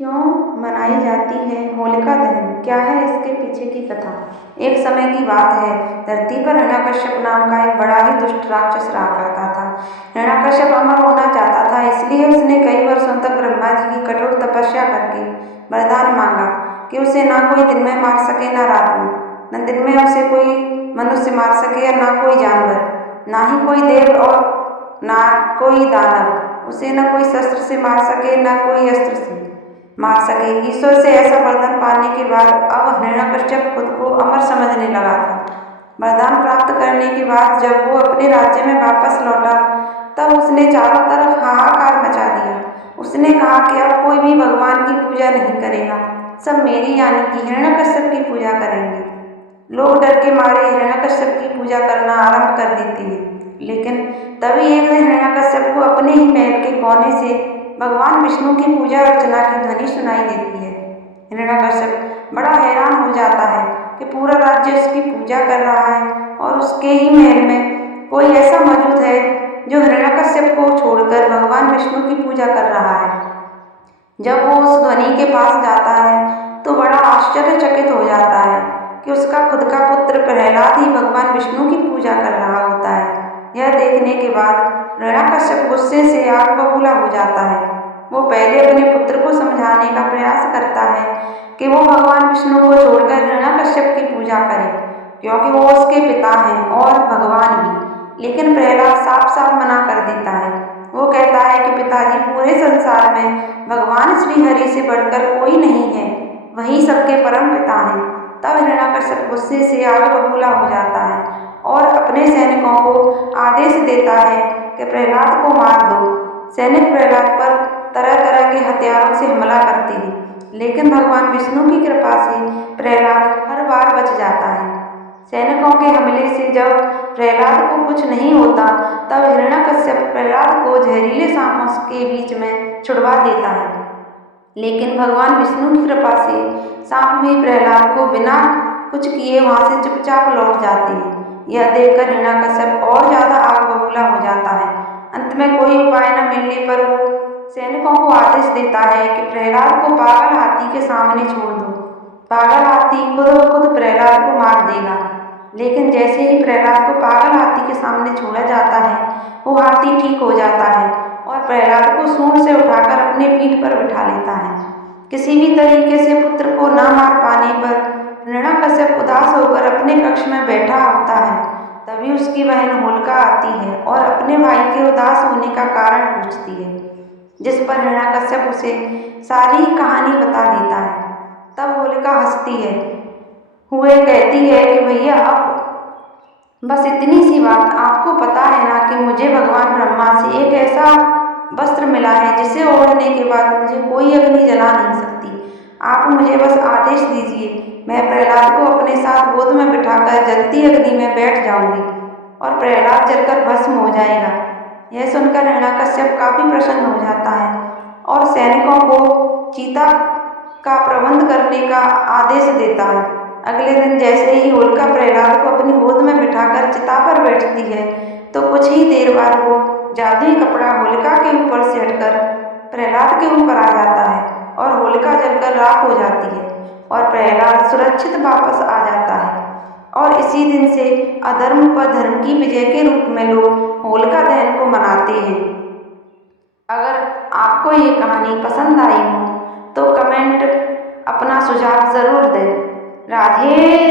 क्यों मनाई जाती है होलिका दहन? क्या है इसके पीछे की कथा? एक समय की बात है। धरती पर हिरण्यकश्यप नाम का एक बड़ा ही दुष्ट राक्षस रहा करता था। हिरण्यकश्यप अमर होना चाहता था, इसलिए उसने कई वर्षों तक ब्रह्मा जी की कठोर तपस्या करके वरदान मांगा कि उसे ना कोई दिन में मार सके ना रात में, न दिन में उसे कोई मनुष्य मार सके या ना कोई जानवर, ना ही कोई देव और ना कोई दानव उसे न कोई शस्त्र से मार सके न कोई अस्त्र से मार सके। ईश्वर से ऐसा वरदान पाने के बाद अब हिरण्यकश्यप खुद को अमर समझने लगा था। वरदान प्राप्त करने के बाद जब वो अपने राज्य में वापस लौटा तब उसने चारों तरफ हाहाकार मचा दिया। उसने कहा कि अब कोई भी भगवान की पूजा नहीं करेगा, सब मेरी यानी कि हिरण्यकश्यप की पूजा करेंगे। लोग डर के मारे हिरण्यकश्यप की पूजा करना आरंभ कर देते हैं, लेकिन तभी एक दिन हिरण्यकश्यप को अपने ही महल के कोने से भगवान विष्णु की पूजा अर्चना की ध्वनि सुनाई देती है। हिरण्यकश्यप बड़ा हैरान हो जाता है कि पूरा राज्य उसकी पूजा कर रहा है और उसके ही महल में कोई ऐसा मौजूद है जो हिरण्यकश्यप को छोड़कर भगवान विष्णु की पूजा कर रहा है। जब वो उस ध्वनि के पास जाता है तो बड़ा आश्चर्यचकित हो जाता है कि उसका खुद का पुत्र प्रहलाद ही भगवान विष्णु की पूजा कर रहा होता है। यह देखने के बाद हिरण्यकश्यप गुस्से से आग बबूला हो जाता है। वो पहले अपने पुत्र को समझाने का प्रयास करता है कि वो भगवान विष्णु को छोड़कर हिरण्यकश्यप की पूजा करे, क्योंकि वो उसके पिता हैं और भगवान भी। लेकिन प्रहलाद साफ साफ मना कर देता है। वो कहता है कि पिताजी, पूरे संसार में भगवान श्री हरि से बढ़कर कोई नहीं है, वही सबके परम पिता हैं। तब हिरण्यकश्यप गुस्से से आग बबूला हो जाता है और अपने सैनिकों को आदेश देता है कि प्रहलाद को मार दो। सैनिक प्रहलाद पर तरह तरह के हथियारों से हमला करते हैं, लेकिन भगवान विष्णु की कृपा से प्रहलाद हर बार बच जाता है। सैनिकों के हमले से जब प्रहलाद को कुछ नहीं होता तब हिरण्यकश्यप प्रहलाद को जहरीले सांपों के बीच में छुड़वा देता है, लेकिन भगवान विष्णु की कृपा से सांप भी प्रहलाद को बिना कुछ किए वहां से चुपचाप लौट जाते हैं। यह देखकर हिरण्यकश्यप और ज्यादा आग बबूला हो जाता है। अंत में कोई उपाय न मिलने पर वो सैनिकों को आदेश देता है कि प्रहलाद को पागल हाथी के सामने छोड़ दो। पागल हाथी खुद ब खुद प्रहलाद को मार देगा, लेकिन जैसे ही प्रहलाद को पागल हाथी के सामने छोड़ा जाता है वो हाथी ठीक हो जाता है और प्रहलाद को सूंड से उठाकर अपने पीठ पर बिठा लेता है। किसी भी तरीके से पुत्र को न मार पाने पर हिरण्यकश्यप उदास होकर अपने कक्ष में बैठा होता है। तभी उसकी बहन होलिका आती है और अपने भाई के उदास होने का कारण पूछती है, जिस पर हिरण्यकश्यप उसे सारी कहानी बता देता है। तब होलिका हंसती है हुए कहती है कि भैया, अब बस इतनी सी बात, आपको पता है ना कि मुझे भगवान ब्रह्मा से एक ऐसा वस्त्र मिला है जिसे ओढ़ने के बाद मुझे कोई अग्नि जला नहीं सकती। आप मुझे बस आदेश दीजिए, मैं प्रहलाद को अपने साथ गोद में बिठाकर जलती अग्नि में बैठ जाऊंगी और प्रहलाद जलकर भस्म हो जाएगा। यह सुनकर हिरण्यकश्यप काफी प्रसन्न हो जाता है और सैनिकों को चीता का प्रबंध करने का आदेश देता है। अगले दिन जैसे ही होलिका प्रहलाद को अपनी गोद में बिठाकर चिता पर बैठती है तो कुछ ही देर बाद वो जादुई कपड़ा होलिका के ऊपर से हटकर प्रहलाद के ऊपर आ जाता है और होलिका जलकर राख हो जाती है और प्रहलाद सुरक्षित वापस आ जाता है। और इसी दिन से अधर्म पर धर्म की विजय के रूप में लोग होलिका दहन को मनाते हैं। अगर आपको ये कहानी पसंद आई हो तो कमेंट अपना सुझाव जरूर दें। राधे